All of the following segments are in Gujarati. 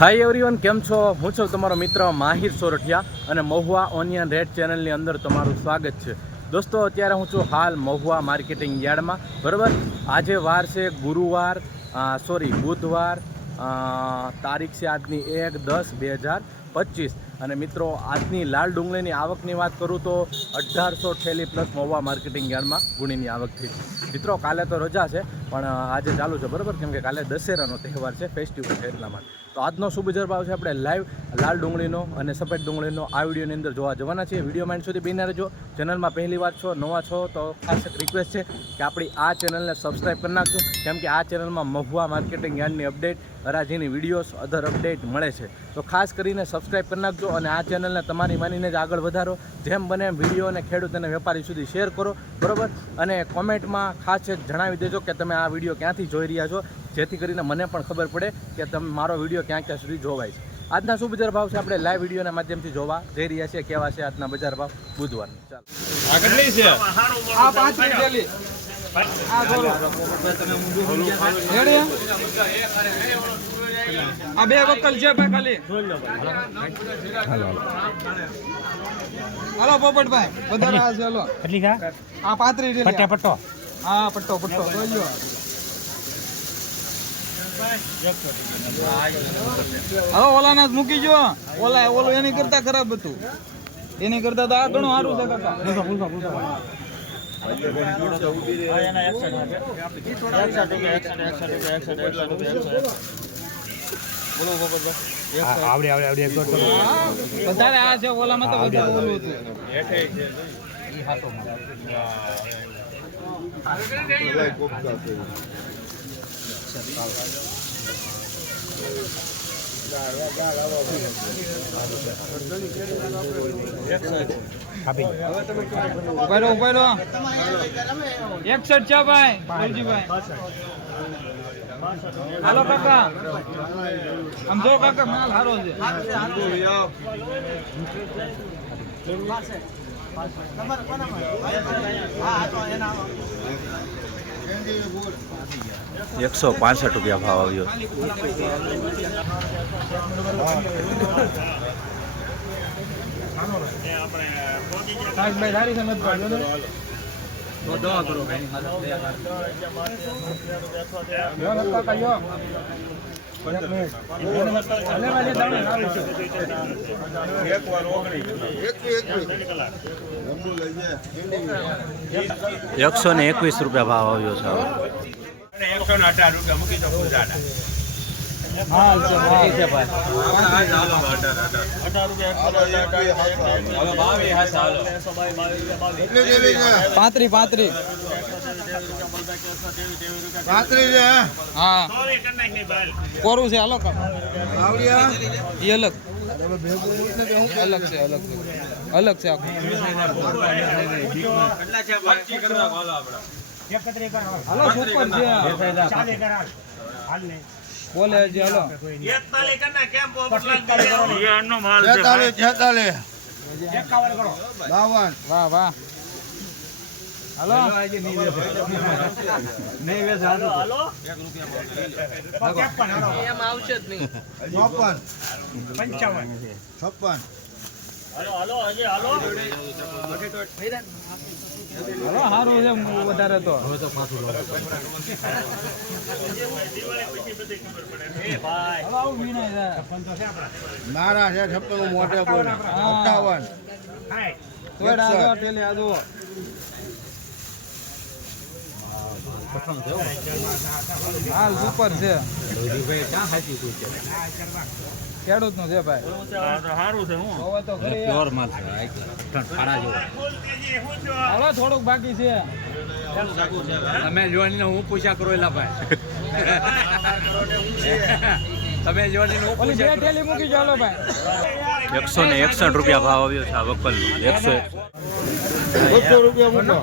હાય એવરીવન કેમ છો? હું છું તમારો મિત્ર માહિર સોરઠિયા અને મહુવા ઓનિયન રેડ ચેનલની અંદર તમારું સ્વાગત છે. દોસ્તો, અત્યારે હું છું હાલ મહુવા માર્કેટિંગ યાર્ડમાં. બરાબર? આજે વાર છે ગુરુવાર સોરી બુધવાર તારીખ છે આજની એક દસ બે હજાર પચીસ. અને મિત્રો, આજની લાલ ડુંગળીની આવકની વાત કરું તો અઢારસો ઠેલી પ્લસ મહુવા માર્કેટિંગ યાર્ડમાં ગુણીની આવક થઈ. મિત્રો, કાલે તો રજા છે. પણ આજે ચાલુ છે, બરાબર? કેમ કે કાલે દશેરાનો તહેવાર છે ફેસ્ટિવલ છે એટલા માટે તો આજનો શું બજાર છે આપણે લાઈવ લાલ ડુંગળીનો અને સફેદ ડુંગળીનો આ વિડીયોની અંદર જોવા જવાના છીએ. વીડિયો માઇન્ડ સુધી બિના રહેજો ચેનલમાં પહેલી વાર છો, નવા છો, તો ખાસ એક રિક્વેસ્ટ છે કે આપણી આ ચેનલને સબસ્ક્રાઈબ કરી નાખજો. કેમ કે આ ચેનલમાં મહુવા માર્કેટિંગ યાર્ડની અપડેટ હરાજીની વિડીયોઝ અધર અપડેટ મળે છે. તો ખાસ કરીને સબસ્ક્રાઈબ કરી નાખજો અને આ ચેનલને તમારી માનીને જ આગળ વધારો. જેમ બને એમ વીડિયો અને ખેડૂત અને વેપારી સુધી શેર કરો, બરાબર? અને કોમેન્ટમાં ખાસ જણાવી દેજો કે તમે આ વીડિયો ક્યાંથી જોઈ રહ્યા છો? જેથી કરીને મને પણ ખબર પડે કે તમે મારો વીડિયો ક્યાં ક્યાં સુધી જોવાય છે. આજના શું બજાર ભાવ છે? આપણે લાઈવ વિડીયોના માધ્યમથી જોવા જઈ રહ્યા છીએ. કેવા છે આજના બજાર ભાવ? બુધવાર ચાલો. આ બે વકલ છે ભાઈ ખાલી. હાલો પોપટભાઈ વધારે હાલો કેટલી આ પાંત્રીસ પટ્ટો હા પટ્ટો પટ્ટો. જોઈ હાલો ઓલાના જ મૂકી જો ઓલા ઓલો એની કરતા ખરાબ હતું. એની કરતા તો આ ઘણું સારું છે કાકા. આવડે આવડે આવડે એક વધારે આ છે ઓલામાં તો વધારે ઓલું હતું. કાપી ઊભા રહો ઊભા રહો એકસઠ છે ભાઈ વેલજીભાઈ હાલો કાકા આમ જો કાકા માલ સારો છે એકસો પાસઠ રૂપિયા ભાવ આવ્યો. એક વાર ઓગણી. યો એક એકસો ને એકવીસ રૂપિયા ભાવ આવ્યો છે હવે. એકસો ને અઢાર રૂપિયા મૂકી દો ગુજરાત પાંત્રી પાંત્રી. હા. કોરું છે? હાલો એ અલગ. અલગ છે અલગ છે. અલગ છે આખું. હાલો સુપર બોલે હજી હાલો. છેતાલીસ છેતાલીસ બાવન વાહ વાહ હાલો ચોપન છપ્પન. હાલો સારું છે વધારે તો. હાલો આવું વીણાય છે. મારા છે છપ્પન મોટે. અઠાવન જો આ જુઓ. હાલ સુપર છે. ખેડૂતનું છે ભાઈ. યાર. હાલો થોડુંક બાકી છે. તમે જોઈને હું પૂછા કરો એલા ભાઈ. તમે ટેલી મૂકી ચાલો ભાઈ. એકસો ને એકસઠ રૂપિયા ભાવ આવ્યો છે આ વકલનો એકસો બસો રૂપિયા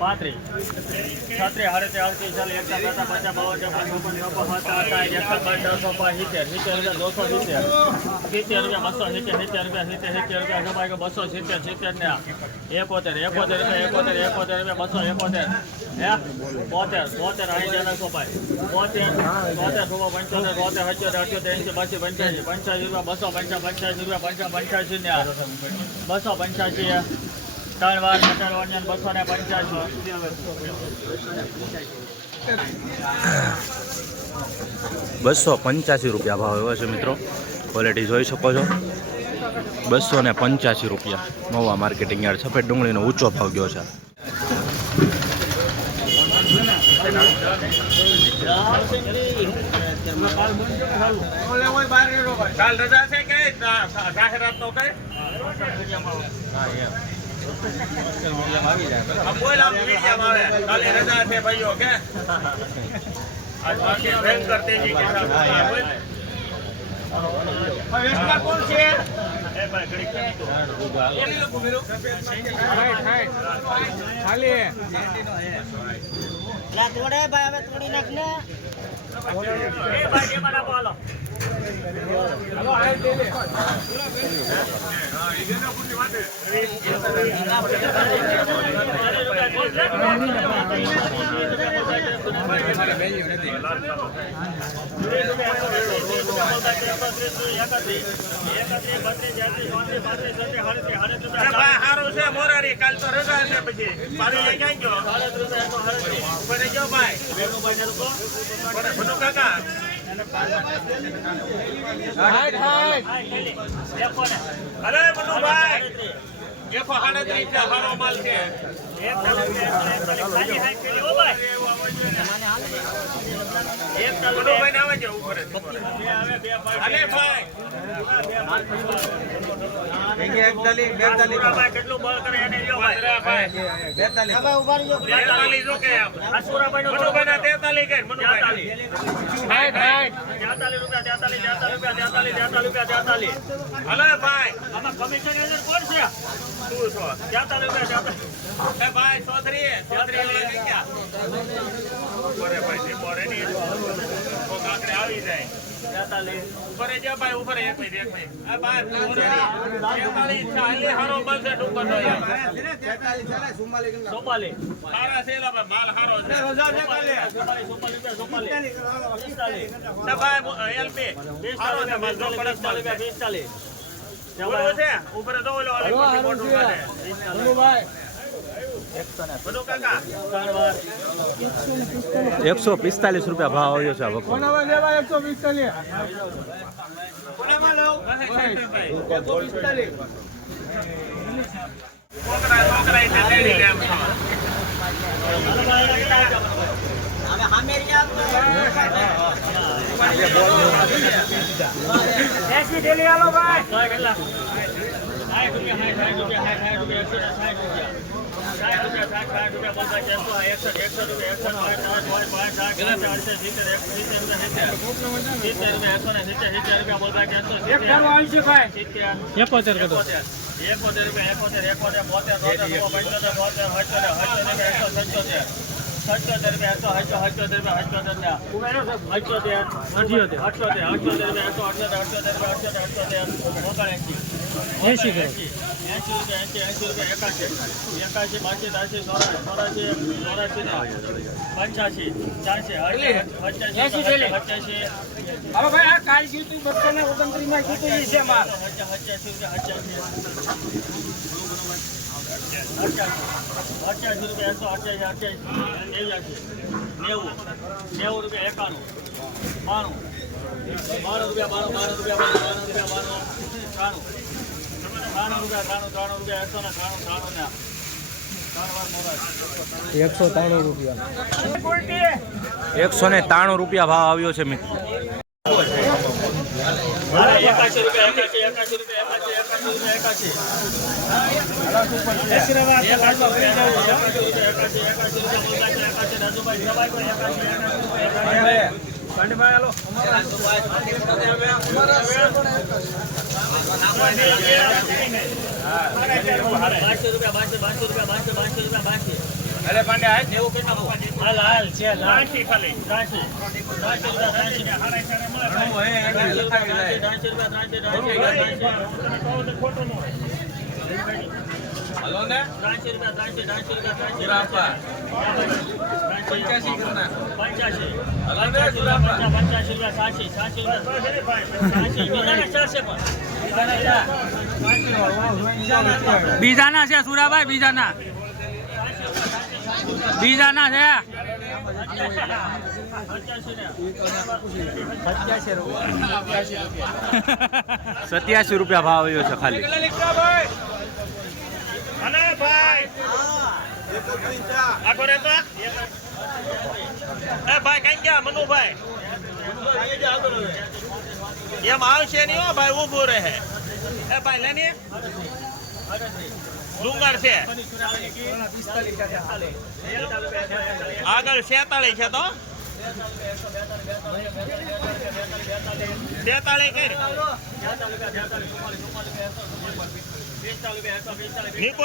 પાંત્રીસ છત્રીસ આડત્રીસ આડત્રીસ ચાલીસ એકતા બેતા પચાસ બાવન ચોપન સત્તા અઠાવીસ એકસઠ બાર પાંચ સિત્તેર સિત્તેર રૂપિયા દોસો સિત્તેર સિત્તેર રૂપિયા બસો સિત્તેર સિત્તેર રૂપિયા સિત્તેર સિત્તેર રૂપિયા બસો સિત્તેર સિત્તેર ને એકોતેર એકોતેર રૂપિયા એકોતેર એકોતેર રૂપિયા બસો એકોતેર. હે? પોતેર બોતેર અહીં જણા સોપાય બોતેર બોતેર સોપા પંચોતેર, બોતેર, અઠ્યોતેર અઠ્યોતેર એંસી બસી, પંચ્યાસી પંચ્યાસી રૂપિયા, બસો પંચા પંચ્યાસી રૂપિયા પંચા પંચ્યાસી ને બસો પંચ્યાસી ત્રણ વાર પચાસ વાગ્યા બસો ને પંચ્યાસી. બસો પંચ્યાસી રૂપિયા ભાવ એવો છે મિત્રો. ક્વોલિટી જોઈ શકો છો. બસો ને પંચ્યાસી રૂપિયા. નવા માર્કેટિંગ યાર્ડ સફેદ ડુંગળીનો ઊંચો ભાવ ગયો છે. ભયંકર કોણ ભાઈ ભાઈ એમાં નાખો ભાઈ હારું છે મોરારી કાલ તો રજા છે પછી મારું લઈ ક્યાં ગયો ભાઈ કાકા અરે ભટુ ભાઈ એકસો સાડત્રીસ છે મારો માલ છે. હલો ભાઈ આમાં કમિશન કોણ છે શું છો તેતાલીસ એ ભાઈ ચૌધરી ચૌધરી વાળા ગયા. ઉપરે ભાઈ છે ની તો કાકડે આવી જાય. ઉપરે જો ભાઈ ઉપરે એક મિનિટ એક મિનિટ. આ ભાઈ તેતાલીસ ચાલીસ હારો મળશે ડુંગર નો યાર સારા છે ભાઈ માલ હારો છે. સોપાલી સોપાલી રૂપિયા સોપાલી પિસ્તાલીસ તો ભાઈ એલપી હારો છે માલ જો કડક પિસ્તાલીસ બોલો તો ઓલો વાળી મોટી મોટું કાઢે બધું કાકા ત્રણ વાર એકસો પિસ્તાલીસ રૂપિયા ભાવ આવ્યો છે આ વખતે. સાઠ રૂપિયા સાઠ સાઠ રૂપિયા સાઠ સાઠ એકસો સાઠ સાઠ સાઠ સાઠ પચાસ એકસો એકસઠ એકસઠ રૂપિયા એકસઠ પાંચ સાઠ સાઠ અડસઠ સિત્તેર એકસો સિત્તેર રૂપિયા સિત્તેર રૂપિયા એકસો ને રૂપિયા બોલ બાકી એકસો સિત્તેર એકોતેર એકોતેર રૂપિયા એકોતેર એકોતેર બોતેર બોતેર પંચોતેર બોતેર હચોતેર હચોતેર એકસો સચોતેર એસી રૂપિયા એસી રૂપિયા એકાસી એકાસી બાસી ત્રાસી ચોરાસી ચોરાસી પંચ્યાસી ચારસી ગયું તું બસો ને ઓગણત્રીસ અઠ્યાસી રૂપિયા એકસો અઠ્યાસી અઠ્યાસી નેવ્યાસી નેવું નેવું રૂપિયા એકાણું બાણું બાણું રૂપિયા બાણું બાણું રૂપિયા બાણું બાણું રૂપિયા બાણું ત્રાણું ત્રાણું રૂપિયા ત્રાણું ત્રાણું રૂપિયા એકસો ને ત્રાણું ત્રાણું ને એકસો ત્રાણું રૂપિયા. એકસો ને ત્રાણું રૂપિયા ભાવ આવ્યો છે મિત્રો. એકાશી રૂપિયા એકાશી એકાશી રૂપિયા એકાશી એકાશી બારસો રૂપિયા બારસો બારસો રૂપિયા બારસો બારસો રૂપિયા બારસો અરે પાંડે આ નેવું કેટલા હાલ હાલ છે ખાલી. રૂપિયા ત્રાસી. ત્રાસી ત્રાસી હલો ને. પંચ્યાસી કરના પંચ્યાસી. રૂપિયા સાસી સાસી રૂપિયા. ચારસે પણ. બીજાના છે સુરાભાઈ બીજાના. બીજાના છે. સત્યાસી રૂપિયા ભાવ આવ્યો છે ખાલી. ભાઈ આખો રે તો એ ભાઈ કઈ ગયા મનુભાઈ? એમ આવશે નહીં ભાઈ ઊભું રહે. એ ભાઈ લેની ડુંગર છે. આગળ શેતાળી છે તો. શેતાળી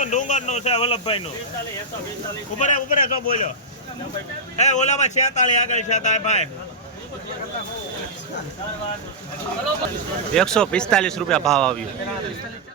ડુંગરનું છે વલ્લભભાઈ નું ઉભરે ઉભરે તો બોલ્યો. એ ઓલામાં છેતાળી આગળ છે ભાઈ. એકસો પિસ્તાલીસ રૂપિયા ભાવ આવ્યો.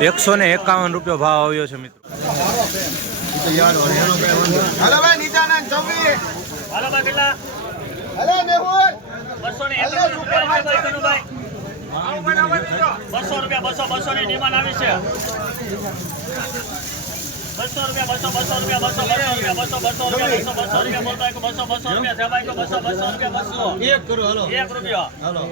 એકસો ને એકાવન રૂપિયો ભાવ આવ્યો છે મિત્રો. હાલો ભાઈ નીચાના છવ્વીસ હાલો ભાઈ કેટલા? બસો રૂપિયા. બસો રૂપિયા બસો ની ડિમાન્ડ આવી છે. બસો રૂપિયા બસો બસો રૂપિયા બસો બસો રૂપિયા બસો બસો રૂપિયા બસો બસો રૂપિયા બોલતા એક બસો બસો રૂપિયા ગયો બસો બસો રૂપિયા બસો એક કરો હાલો. એક રૂપિયો. હાલો.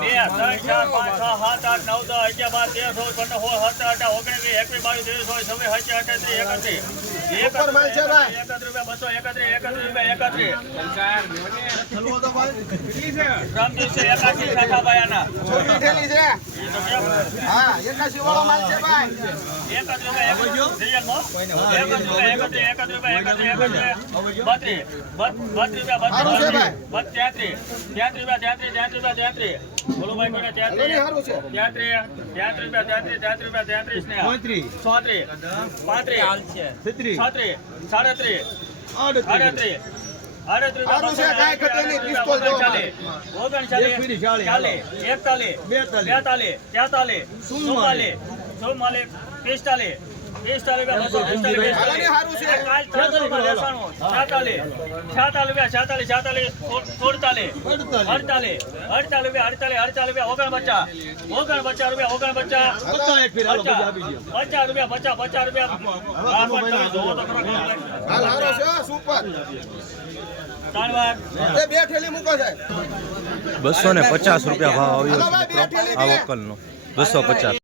બે ત્રણ ચાર પાંચ છ સાત આઠ નવ દસ અગિયાર બાર તેર સોળ પંદર સોળ સત્તર અઢાર ઓગણીસ એકવીસ બાવીસ ત્રેવીસ ચોવીસ છવ્વીસ સત્યાવીસ અઠાવીસ એકત્રીસ. સુપર માલ છે ભાઈ. 31 રૂપિયા 231 31 રૂપિયા 31 ચલવો તો ભાઈ કેટલી છે ગ્રામ છે? 81 કાકા ભાયાના છોટી ઠેલી છે હા 81 વાળો માલ છે ભાઈ. 31 રૂપિયા 31 જઈએ નો 31 રૂપિયા 31 રૂપિયા 31 રૂપિયા 32 32 રૂપિયા 32 33 33 33 33 33 બોલો ભાઈ કોઈને હાલો ત્યાંત્રીસ છે. ત્યાંત્રીસ ત્યાંત્રીસ રૂપિયા ત્યાંત્રીસ ત્યાંત્રીસ રૂપિયા ત્યાંત્રીસ ને પાંત્રીસ ચોત્રીસ પાંત્રીસ છત્રીસ છત્રીસ સાડત્રીસ આડત્રીસ. આડત્રીસ. આડત્રીસ સારું છે, કાંઈ ઘટે નહીં, પિસ્તોલ જેવો માલ. ઓગણચાલીસ એકવીસ, ચાલીસ, ચાલીસ એકતાલીસ બેતાલીસ, બેતાલીસ ચુમ્માલીસ ચુમ્માલીસ પિસ્તાલીસ. બસો અડતાલીસ અડતાલીસ રૂપિયા ઓગણ પચાસ ઓગણ પચાસ રૂપિયા ઓગણ પચાસ પચાસ રૂપિયા પચાસ પચાસ રૂપિયા બસો ને પચાસ રૂપિયા ભાવ આવ્યો આ. વકલનો બસો પચાસ